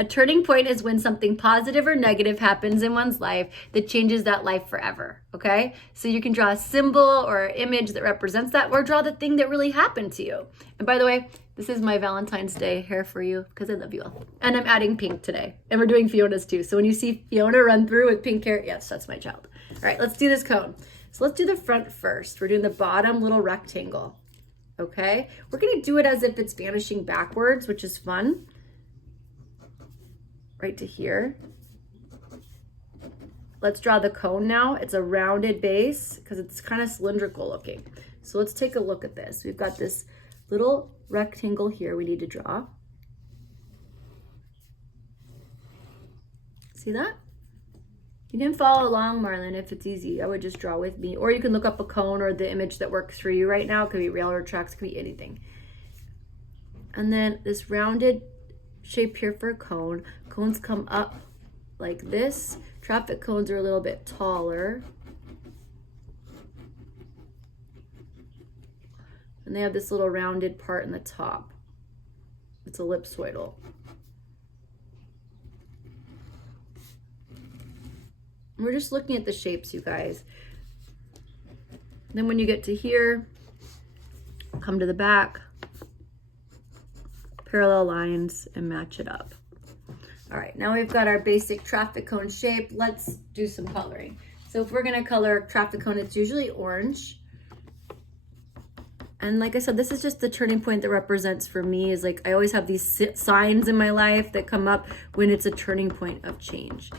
A turning point is when something positive or negative happens in one's life that changes that life forever, okay? So you can draw a symbol or image that represents that, or draw the thing that really happened to you. And by the way, this is my Valentine's Day hair for you because I love you all. And I'm adding pink today. And we're doing Fiona's too. So when you see Fiona run through with pink hair, yes, that's my child. All right, let's do this cone. So let's do the front first. We're doing the bottom little rectangle, okay? We're gonna do it as if it's vanishing backwards, which is fun. Right to here. Let's draw the cone now. It's a rounded base because it's kind of cylindrical looking. So let's take a look at this. We've got this little rectangle here we need to draw. See that? You can follow along, Marlon, if it's easy. I would just draw with me. Or you can look up a cone or the image that works for you right now. It could be railroad tracks, it could be anything. And then this rounded shape here for a cone. Cones come up like this. Traffic cones are a little bit taller. And they have this little rounded part in the top. It's ellipsoidal. And we're just looking at the shapes, you guys. Then when you get to here, come to the back, parallel lines and match it up. All right, now we've got our basic traffic cone shape. Let's do some coloring. So if we're gonna color traffic cone, it's usually orange. And like I said, this is just the turning point that represents for me is like, I always have these signs in my life that come up when it's a turning point of change.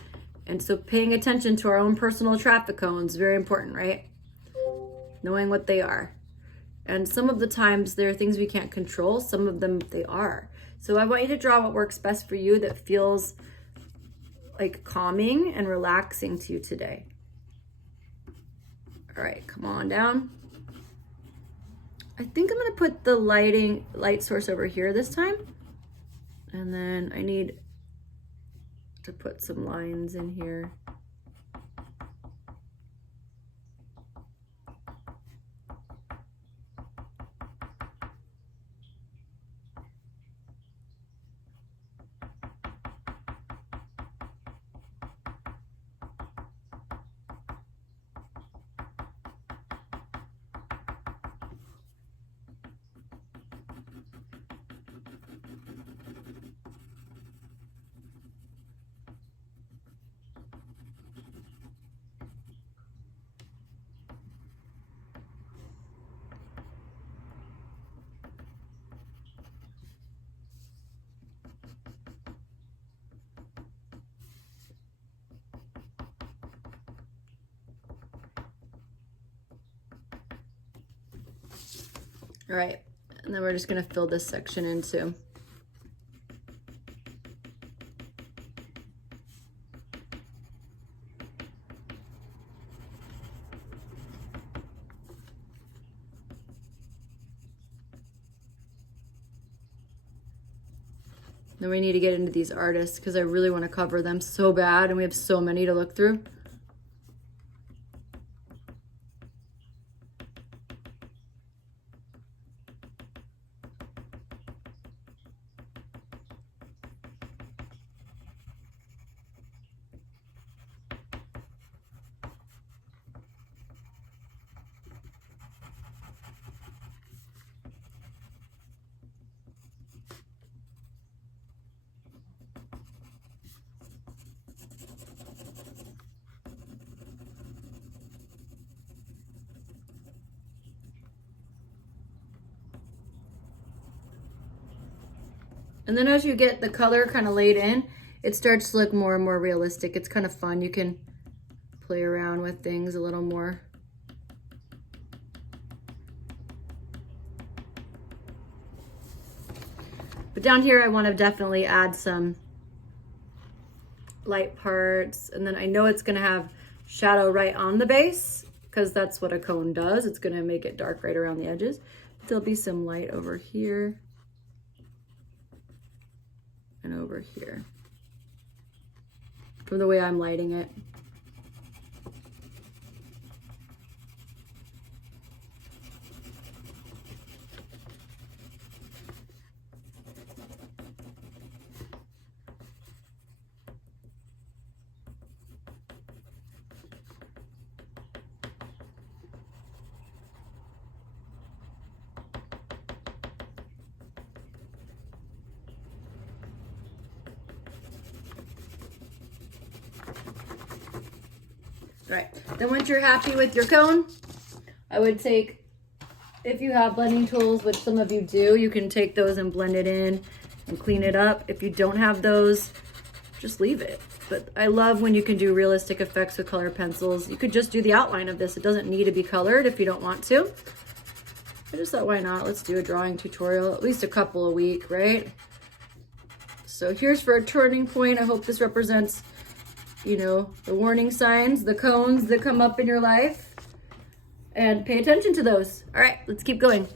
And so paying attention to our own personal traffic cones is very important, right? Knowing what they are. And some of the times there are things we can't control, some of them they are. So I want you to draw what works best for you that feels like calming and relaxing to you today. All right, come on down. I think I'm gonna put the light source over here this time. And then I need to put some lines in here. All right, and then we're just gonna fill this section in too. Then we need to get into these artists because I really want to cover them so bad and we have so many to look through. And then as you get the color kind of laid in, it starts to look more and more realistic. It's kind of fun. You can play around with things a little more. But down here, I want to definitely add some light parts. And then I know it's going to have shadow right on the base because that's what a cone does. It's going to make it dark right around the edges. But there'll be some light over here and over here from the way I'm lighting it. All right, then once you're happy with your cone, I would take, if you have blending tools, which some of you do, you can take those and blend it in and clean it up. If you don't have those, just leave it. But I love when you can do realistic effects with colored pencils. You could just do the outline of this. It doesn't need to be colored if you don't want to. I just thought, why not? Let's do a drawing tutorial, at least a couple a week, right? So here's for a turning point. I hope this represents, you know, the warning signs, the cones that come up in your life. And pay attention to those. All right, let's keep going.